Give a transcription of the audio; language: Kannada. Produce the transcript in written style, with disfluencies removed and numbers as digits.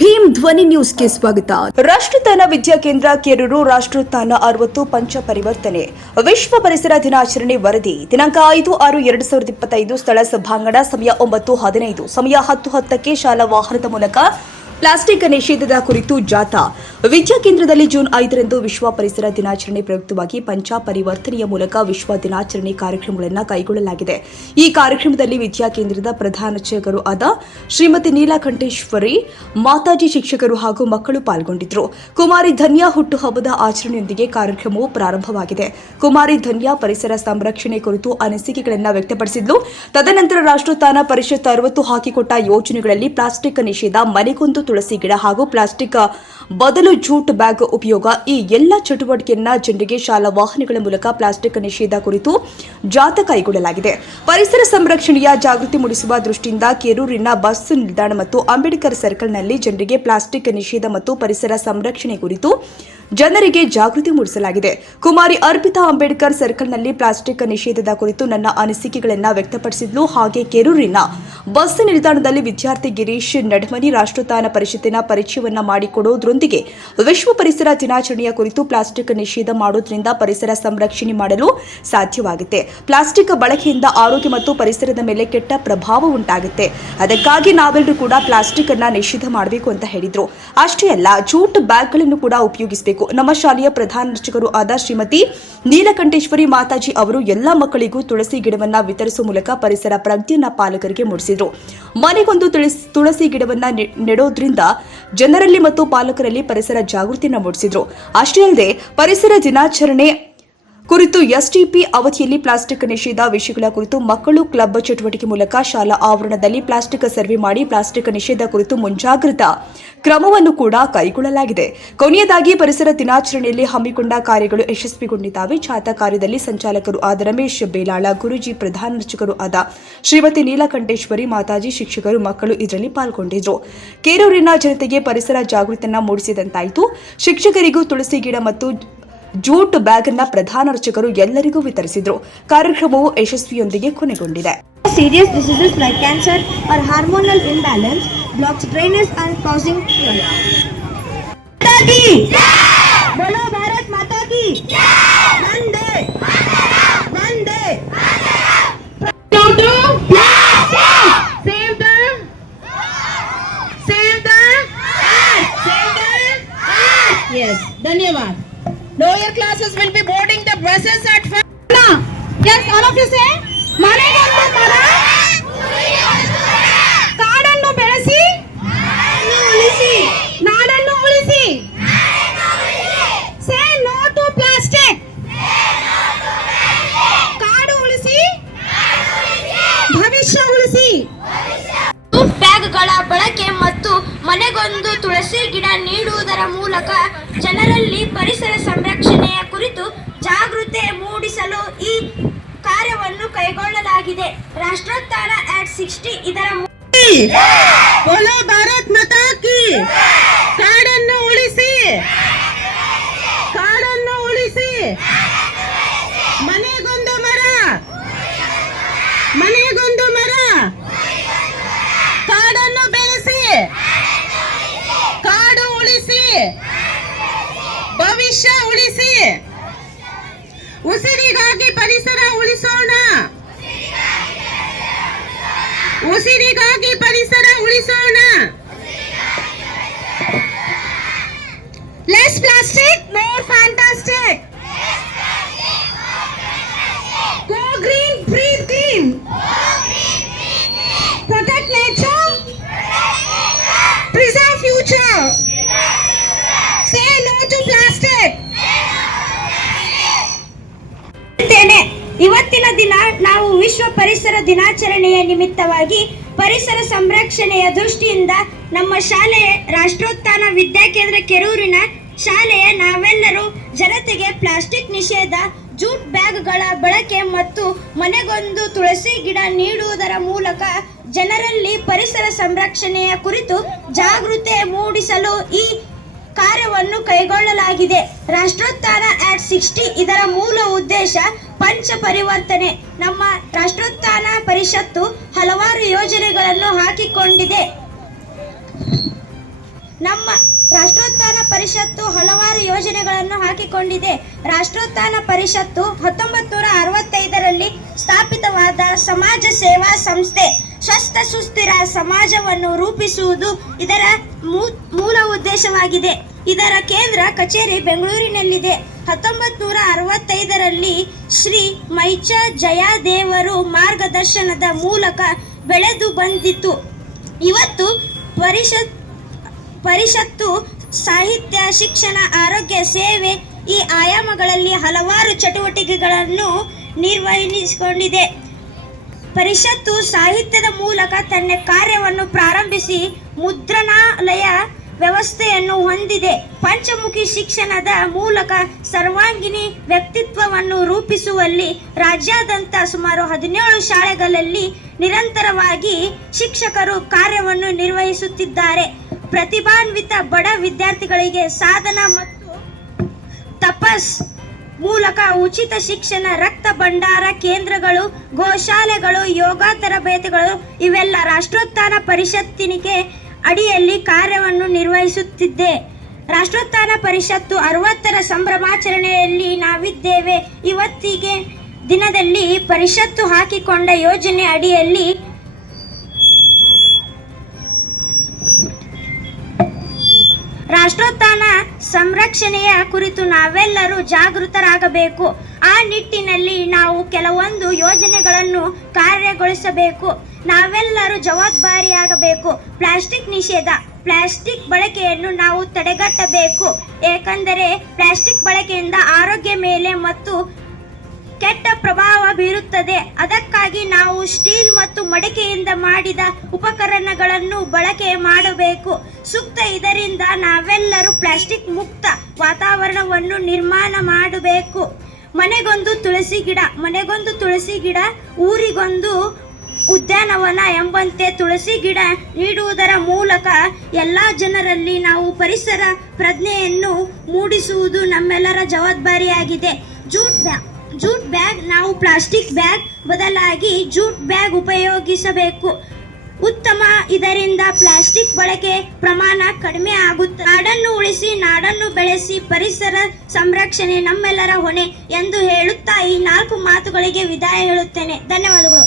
ಭೀಮ್ ಧ್ವನಿ ನ್ಯೂಸ್ಗೆ ಸ್ವಾಗತ. ರಾಷ್ಟ್ರತಾನ ವಿದ್ಯಾಕೇಂದ್ರ ಕೇರೂರು ರಾಷ್ಟ್ರೋತ್ಥಾನ 60 ಪಂಚ ಪರಿವರ್ತನೆ ವಿಶ್ವ ಪರಿಸರ ದಿನಾಚರಣೆ ವರದಿ ದಿನಾಂಕ 5/6/2025 ಸ್ಥಳ ಸಭಾಂಗಣ ಸಮಯ 9:15 ಸಮಯ 10:10ಕ್ಕೆ ಶಾಲಾ ವಾಹನದ ಮೂಲಕ ಪ್ಲಾಸ್ಟಿಕ್ ನಿಷೇಧದ ಕುರಿತು ಜಾಥಾ ವಿದ್ಯಾಕೇಂದ್ರದಲ್ಲಿ ಜೂನ್ 5ರಂದು ವಿಶ್ವ ಪರಿಸರ ದಿನಾಚರಣೆ ಪ್ರಯುಕ್ತವಾಗಿ ಪಂಚ ಪರಿವರ್ತನೆಯ ಮೂಲಕ ವಿಶ್ವ ದಿನಾಚರಣೆ ಕಾರ್ಯಕ್ರಮಗಳನ್ನು ಕೈಗೊಳ್ಳಲಾಗಿದೆ. ಈ ಕಾರ್ಯಕ್ರಮದಲ್ಲಿ ವಿದ್ಯಾಕೇಂದ್ರದ ಪ್ರಧಾನಾರ್ಚಕರು ಆದ ಶ್ರೀಮತಿ ನೀಲಕಂಠೇಶ್ವರಿ ಮಾತಾಜಿ ಶಿಕ್ಷಕರು ಹಾಗೂ ಮಕ್ಕಳು ಪಾಲ್ಗೊಂಡಿದ್ದರು. ಕುಮಾರಿ ಧನ್ಯಾ ಹುಟ್ಟುಹಬ್ಬದ ಆಚರಣೆಯೊಂದಿಗೆ ಕಾರ್ಯಕ್ರಮವು ಪ್ರಾರಂಭವಾಗಿದೆ. ಕುಮಾರಿ ಧನ್ಯಾ ಪರಿಸರ ಸಂರಕ್ಷಣೆ ಕುರಿತು ಅನಿಸಿಕೆಗಳನ್ನು ವ್ಯಕ್ತಪಡಿಸಿದ್ಲು. ತದನಂತರ ರಾಷ್ಟ್ರೋತ್ಥಾನ ಪರಿಷತ್ 60 ಹಾಕಿಕೊಟ್ಟ ಯೋಜನೆಗಳಲ್ಲಿ ಪ್ಲಾಸ್ಟಿಕ್ ನಿಷೇಧ, ಮನೆಗೊಂದು ತುಳಸಿ ಗಿಡ ಹಾಗೂ ಪ್ಲಾಸ್ಟಿಕ್ ಬದಲು ಜೂಟ್ ಬ್ಯಾಗ್ ಉಪಯೋಗ ಈ ಎಲ್ಲ ಚಟುವಟಿಕೆಯನ್ನ ಜನರಿಗೆ ಶಾಲಾ ವಾಹನಗಳ ಮೂಲಕ ಪ್ಲಾಸ್ಟಿಕ್ ನಿಷೇಧ ಕುರಿತು ಜಾಥಾ ಕೈಗೊಳ್ಳಲಾಗಿದೆ. ಪರಿಸರ ಸಂರಕ್ಷಣೆಯ ಜಾಗೃತಿ ಮೂಡಿಸುವ ದೃಷ್ಟಿಯಿಂದ ಕೇರೂರಿನ ಬಸ್ ನಿಲ್ದಾಣ ಮತ್ತು ಅಂಬೇಡ್ಕರ್ ಸರ್ಕಲ್ನಲ್ಲಿ ಜನರಿಗೆ ಪ್ಲಾಸ್ಟಿಕ್ ನಿಷೇಧ ಮತ್ತು ಪರಿಸರ ಸಂರಕ್ಷಣೆ ಕುರಿತು ಜನರಿಗೆ ಜಾಗೃತಿ ಮೂಡಿಸಲಾಗಿದೆ. ಕುಮಾರಿ ಅರ್ಪಿತಾ ಅಂಬೇಡ್ಕರ್ ಸರ್ಕಲ್ನಲ್ಲಿ ಪ್ಲಾಸ್ಟಿಕ್ ನಿಷೇಧದ ಕುರಿತು ನನ್ನ ಅನಿಸಿಕೆಗಳನ್ನು ವ್ಯಕ್ತಪಡಿಸಿದ್ಲು. ಹಾಗೆ ಕೇರೂರಿನ ಬಸ್ ನಿಲ್ದಾಣದಲ್ಲಿ ವಿದ್ಯಾರ್ಥಿ ಗಿರೀಶ್ ನಡ್ಮನಿ ರಾಷ್ಟ್ರೋತ್ಥಾನ ಪರಿಷತ್ತಿನ ಪರಿಚಯವನ್ನ ಮಾಡಿಕೊಡೋದ್ರೊಂದಿಗೆ ವಿಶ್ವ ಪರಿಸರ ದಿನಾಚರಣೆಯ ಕುರಿತು ಪ್ಲಾಸ್ಟಿಕ್ ನಿಷೇಧ ಮಾಡೋದ್ರಿಂದ ಪರಿಸರ ಸಂರಕ್ಷಣೆ ಮಾಡಲು ಸಾಧ್ಯವಾಗುತ್ತೆ. ಪ್ಲಾಸ್ಟಿಕ್ ಬಳಕೆಯಿಂದ ಆರೋಗ್ಯ ಮತ್ತು ಪರಿಸರದ ಮೇಲೆ ಕೆಟ್ಟ ಪ್ರಭಾವ ಉಂಟಾಗುತ್ತೆ. ಅದಕ್ಕಾಗಿ ನಾವೆಲ್ಲರೂ ಕೂಡ ಪ್ಲಾಸ್ಟಿಕ್ ಅನ್ನ ನಿಷೇಧ ಮಾಡಬೇಕು ಅಂತ ಹೇಳಿದ್ರು. ಅಷ್ಟೇ ಅಲ್ಲ, ಜೂಟ್ ಬ್ಯಾಗ್ಗಳನ್ನು ಕೂಡ ಉಪಯೋಗಿಸಬೇಕು. ನಮ್ಮ ಶಾಲೆಯ ಪ್ರಧಾನಾರ್ಚಕರು ಆದ ಶ್ರೀಮತಿ ನೀಲಕಂಠೇಶ್ವರಿ ಮಾತಾಜಿ ಅವರು ಎಲ್ಲಾ ಮಕ್ಕಳಿಗೂ ತುಳಸಿ ಗಿಡವನ್ನ ವಿತರಿಸುವ ಮೂಲಕ ಪರಿಸರ ಪ್ರಜ್ಞೆಯನ್ನ ಪಾಲಕರಿಗೆ ಮೂಡಿಸಿದರು. ಮನೆಗೊಂದು ತುಳಸಿ ಗಿಡವನ್ನ ನೆಡೋದ್ರಿಂದ ಜನರಲ್ಲಿ ಮತ್ತು ಪಾಲಕರಲ್ಲಿ ಪರಿಸರ ಜಾಗೃತಿಯನ್ನು ಮೂಡಿಸಿದರು. ಅಷ್ಟೇ ಅಲ್ಲದೆ ಪರಿಸರ ದಿನಾಚರಣೆ ಕುರಿತು ಎಸ್ಟಿಪಿ ಅವಧಿಯಲ್ಲಿ ಪ್ಲಾಸ್ಟಿಕ್ ನಿಷೇಧ ವಿಷಯಗಳ ಕುರಿತು ಮಕ್ಕಳು ಕ್ಲಬ್ ಚಟುವಟಿಕೆ ಮೂಲಕ ಶಾಲಾ ಆವರಣದಲ್ಲಿ ಪ್ಲಾಸ್ಟಿಕ್ ಸರ್ವೆ ಮಾಡಿ ಪ್ಲಾಸ್ಟಿಕ್ ನಿಷೇಧ ಕುರಿತು ಮುಂಜಾಗ್ರತಾ ಕ್ರಮವನ್ನು ಕೂಡ ಕೈಗೊಳ್ಳಲಾಗಿದೆ. ಕೊನೆಯದಾಗಿ ಪರಿಸರ ದಿನಾಚರಣೆಯಲ್ಲಿ ಹಮ್ಮಿಕೊಂಡ ಕಾರ್ಯಗಳು ಯಶಸ್ವಿಗೊಂಡಿದ್ದಾವೆ. ಜಾಥಾ ಕಾರ್ಯದಲ್ಲಿ ಸಂಚಾಲಕರು ಆದ ರಮೇಶ್ ಬೇಲಾಳ, ಗುರೂಜಿ, ಪ್ರಧಾನಾರ್ಚಕರು ಆದ ಶ್ರೀಮತಿ ನೀಲಕಂಠೇಶ್ವರಿ ಮಾತಾಜಿ ಶಿಕ್ಷಕರು ಮಕ್ಕಳು ಇದರಲ್ಲಿ ಪಾಲ್ಗೊಂಡಿದ್ದರು. ಕೇರೂರಿನ ಜನತೆಗೆ ಪರಿಸರ ಜಾಗೃತಿಯನ್ನು ಮೂಡಿಸಿದಂತಾಯಿತು. ಶಿಕ್ಷಕರಿಗೂ ತುಳಸಿ ಗಿಡ ಮತ್ತು ಜೂಟ್ ಬ್ಯಾಗ್ ಅನ್ನ ಪ್ರಧಾನಾರ್ಚಕರು ಎಲ್ಲರಿಗೂ ವಿತರಿಸಿದರು. ಕಾರ್ಯಕ್ರಮವು ಯಶಸ್ವಿಯೊಂದಿಗೆ ಕೊನೆಗೊಂಡಿದೆ. Serious diseases like cancer or hormonal imbalance blocks drainage and causing बोलो भारत माता की वंदे वंदे save the yes धन्यवाद. Lower classes will be boarding the buses at 5. Yes, all of you say. ಮನೆಗೊಂದು ಮರ, ಕಾಡನ್ನು ಬೆಳೆಸಿ, ನಾಡನ್ನು ಉಳಿಸಿ. Say no to plastic. ಕಾಡು ಉಳಿಸಿ, ಭವಿಷ್ಯ ಉಳಿಸಿ. ಬ್ಯಾಗ್ಗಳ ಬಳಕೆ ಮತ್ತು ಮನೆಗೊಂದು ತುಳಸಿ ಗಿಡ ನೀಡುವುದರ ಮೂಲಕ ಜನರಲ್ಲಿ ಪರಿಸರ ಸಂರಕ್ಷಣೆಯ ಕುರಿತು ಜಾಗೃತಿ ಮೂಡಿಸಲು ಈ ಕಾರ್ಯವನ್ನು ಕೈಗೊಳ್ಳಲಾಗಿದೆ. ರಾಷ್ಟ್ರೋತ್ಥಾನ at 60 ಇದರ बोलो भारत माता की ಕಾಡನ್ನು ಉಳಿಸಿ, ಕಾಡನ್ನು ಉಳಿಸಿ. ಮನೆಗೊಂದು ಮರ, ಮನೆಗೊಂದು ಮರ, ಕಾಡನ್ನು ಬೆಳೆಸಿ, ಕಾಡು ಉಳಿಸಿ, ಭವಿಷ್ಯ ಉಳಿಸಿ. ಉಸಿರಿಗಾಗಿ ಪರಿಸರ ಉಳಿಸೋಣ, ಉಸಿರಿಗಾಗಿ ಪರಿಸರ ಉಳಿಸೋಣ. Less plastic, more fantastic. Go green, breathe clean. Protect nature, preserve future. Say no to plastic. ಇವತ್ತಿನ ದಿನ ನಾವು ವಿಶ್ವ ಪರಿಸರ ದಿನಾಚರಣೆಯ ನಿಮಿತ್ತವಾಗಿ ಪರಿಸರ ಸಂರಕ್ಷಣೆಯ ದೃಷ್ಟಿಯಿಂದ ನಮ್ಮ ಶಾಲೆಯ ರಾಷ್ಟ್ರೋತ್ಥಾನ ವಿದ್ಯಾಕೇಂದ್ರ ಕೆರೂರಿನ ಶಾಲೆಯ ನಾವೆಲ್ಲರೂ ಜನತೆಗೆ ಪ್ಲಾಸ್ಟಿಕ್ ನಿಷೇಧ, ಜೂಟ್ ಬ್ಯಾಗ್ಗಳ ಬಳಕೆ ಮತ್ತು ಮನೆಗೊಂದು ತುಳಸಿ ಗಿಡ ನೀಡುವುದರ ಮೂಲಕ ಜನರಲ್ಲಿ ಪರಿಸರ ಸಂರಕ್ಷಣೆಯ ಕುರಿತು ಜಾಗೃತಿ ಮೂಡಿಸಲು ಈ ಕಾರ್ಯವನ್ನು ಕೈಗೊಳ್ಳಲಾಗಿದೆ. ರಾಷ್ಟ್ರೋತ್ಥಾನ ಆಕ್ಟ್ 60 ಇದರ ಮೂಲ ಉದ್ದೇಶ ಪಂಚ ಪರಿವರ್ತನೆ. ನಮ್ಮ ರಾಷ್ಟ್ರೋತ್ಥಾನ ಪರಿಷತ್ತು ಹಲವಾರು ಯೋಜನೆಗಳನ್ನು ಹಾಕಿಕೊಂಡಿದೆ. ರಾಷ್ಟ್ರೋತ್ಥಾನ ಪರಿಷತ್ತು 1965ರಲ್ಲಿ ಸ್ಥಾಪಿತವಾದ ಸಮಾಜ ಸೇವಾ ಸಂಸ್ಥೆ. ಸ್ವಸ್ಥ ಸುಸ್ಥಿರ ಸಮಾಜವನ್ನು ರೂಪಿಸುವುದು ಇದರ ಮೂಲ ಉದ್ದೇಶವಾಗಿದೆ. ಇದರ ಕೇಂದ್ರ ಕಚೇರಿ ಬೆಂಗಳೂರಿನಲ್ಲಿದೆ. 1965ರಲ್ಲಿ ಶ್ರೀ ಮೈಚ ಜಯಾದೇವರು ಮಾರ್ಗದರ್ಶನದ ಮೂಲಕ ಬೆಳೆದು ಬಂದಿತು. ಇವತ್ತು ಪರಿಷತ್ತು ಸಾಹಿತ್ಯ, ಶಿಕ್ಷಣ, ಆರೋಗ್ಯ, ಸೇವೆ ಈ ಆಯಾಮಗಳಲ್ಲಿ ಹಲವಾರು ಚಟುವಟಿಕೆಗಳನ್ನು ನಿರ್ವಹಿಸಿಕೊಂಡಿದೆ. ಪರಿಷತ್ತು ಸಾಹಿತ್ಯದ ಮೂಲಕ ತನ್ನ ಕಾರ್ಯವನ್ನು ಪ್ರಾರಂಭಿಸಿ ಮುದ್ರಣಾಲಯ ವ್ಯವಸ್ಥೆಯನ್ನು ಹೊಂದಿದೆ. ಪಂಚಮುಖಿ ಶಿಕ್ಷಣದ ಮೂಲಕ ಸರ್ವಾಂಗೀಣ ವ್ಯಕ್ತಿತ್ವವನ್ನು ರೂಪಿಸುವಲ್ಲಿ ರಾಜ್ಯಾದ್ಯಂತ ಸುಮಾರು 17 ಶಾಲೆಗಳಲ್ಲಿ ನಿರಂತರವಾಗಿ ಶಿಕ್ಷಕರು ಕಾರ್ಯವನ್ನು ನಿರ್ವಹಿಸುತ್ತಿದ್ದಾರೆ. ಪ್ರತಿಭಾನ್ವಿತ ಬಡ ವಿದ್ಯಾರ್ಥಿಗಳಿಗೆ ಸಾಧನ ಮತ್ತು ತಪಸ್ ಮೂಲಕ ಉಚಿತ ಶಿಕ್ಷಣ, ರಕ್ತ ಭಂಡಾರ ಕೇಂದ್ರಗಳು, ಗೋಶಾಲೆಗಳು, ಯೋಗ ತರಬೇತಿಗಳು ಇವೆಲ್ಲ ರಾಷ್ಟ್ರೋತ್ಥಾನ ಪರಿಷತ್ತಿನಿಗೆ ಅಡಿಯಲ್ಲಿ ಕಾರ್ಯವನ್ನು ನಿರ್ವಹಿಸುತ್ತಿದೆ. ರಾಷ್ಟ್ರೋತ್ಥಾನ ಪರಿಷತ್ತು 60ರ ಸಂಭ್ರಮಾಚರಣೆಯಲ್ಲಿ ನಾವಿದ್ದೇವೆ. ಇವತ್ತಿಗೆ ದಿನದಲ್ಲಿ ಪರಿಷತ್ತು ಹಾಕಿಕೊಂಡ ಯೋಜನೆ ಅಡಿಯಲ್ಲಿ ರಾಷ್ಟ್ರೋತ್ಥಾನ ಸಂರಕ್ಷಣೆಯ ಕುರಿತು ನಾವೆಲ್ಲರೂ ಜಾಗೃತರಾಗಬೇಕು. ಆ ನಿಟ್ಟಿನಲ್ಲಿ ನಾವು ಕೆಲವೊಂದು ಯೋಜನೆಗಳನ್ನು ಕಾರ್ಯಗೊಳಿಸಬೇಕು. ನಾವೆಲ್ಲರೂ ಜವಾಬ್ದಾರಿಯಾಗಬೇಕು. ಪ್ಲಾಸ್ಟಿಕ್ ನಿಷೇಧ, ಪ್ಲಾಸ್ಟಿಕ್ ಬಳಕೆಯನ್ನು ನಾವು ತಡೆಗಟ್ಟಬೇಕು. ಏಕೆಂದರೆ ಪ್ಲಾಸ್ಟಿಕ್ ಬಳಕೆಯಿಂದ ಆರೋಗ್ಯ ಮೇಲೆ ಮತ್ತು ಕೆಟ್ಟ ಪ್ರಭಾವ ಬೀರುತ್ತದೆ. ಅದಕ್ಕಾಗಿ ನಾವು ಸ್ಟೀಲ್ ಮತ್ತು ಮಡಿಕೆಯಿಂದ ಮಾಡಿದ ಉಪಕರಣಗಳನ್ನು ಬಳಕೆ ಮಾಡಬೇಕು. ಸೂಕ್ತ. ಇದರಿಂದ ನಾವೆಲ್ಲರೂ ಪ್ಲಾಸ್ಟಿಕ್ ಮುಕ್ತ ವಾತಾವರಣವನ್ನು ನಿರ್ಮಾಣ ಮಾಡಬೇಕು. ಮನೆಗೊಂದು ತುಳಸಿ ಗಿಡ, ಊರಿಗೊಂದು ಉದ್ಯಾನವನ ಎಂಬಂತೆ ತುಳಸಿ ಗಿಡ ನೀಡುವುದರ ಮೂಲಕ ಎಲ್ಲ ಜನರಲ್ಲಿ ನಾವು ಪರಿಸರ ಪ್ರಜ್ಞೆಯನ್ನು ಮೂಡಿಸುವುದು ನಮ್ಮೆಲ್ಲರ ಜವಾಬ್ದಾರಿಯಾಗಿದೆ. ಜೂಟ್ ಬ್ಯಾಗ್, ನಾವು ಪ್ಲಾಸ್ಟಿಕ್ ಬ್ಯಾಗ್ ಬದಲಾಗಿ ಜೂಟ್ ಬ್ಯಾಗ್ ಉಪಯೋಗಿಸಬೇಕು. ಉತ್ತಮ. ಇದರಿಂದ ಪ್ಲಾಸ್ಟಿಕ್ ಬಳಕೆ ಪ್ರಮಾಣ ಕಡಿಮೆ ಆಗುತ್ತದೆ. ನಾಡನ್ನು ಉಳಿಸಿ, ನಾಡನ್ನು ಬೆಳೆಸಿ, ಪರಿಸರ ಸಂರಕ್ಷಣೆ ನಮ್ಮೆಲ್ಲರ ಹೊಣೆ ಎಂದು ಹೇಳುತ್ತಾ ಈ 4 ಮಾತುಗಳಿಗೆ ವಿದಾಯ ಹೇಳುತ್ತೇನೆ. ಧನ್ಯವಾದಗಳು.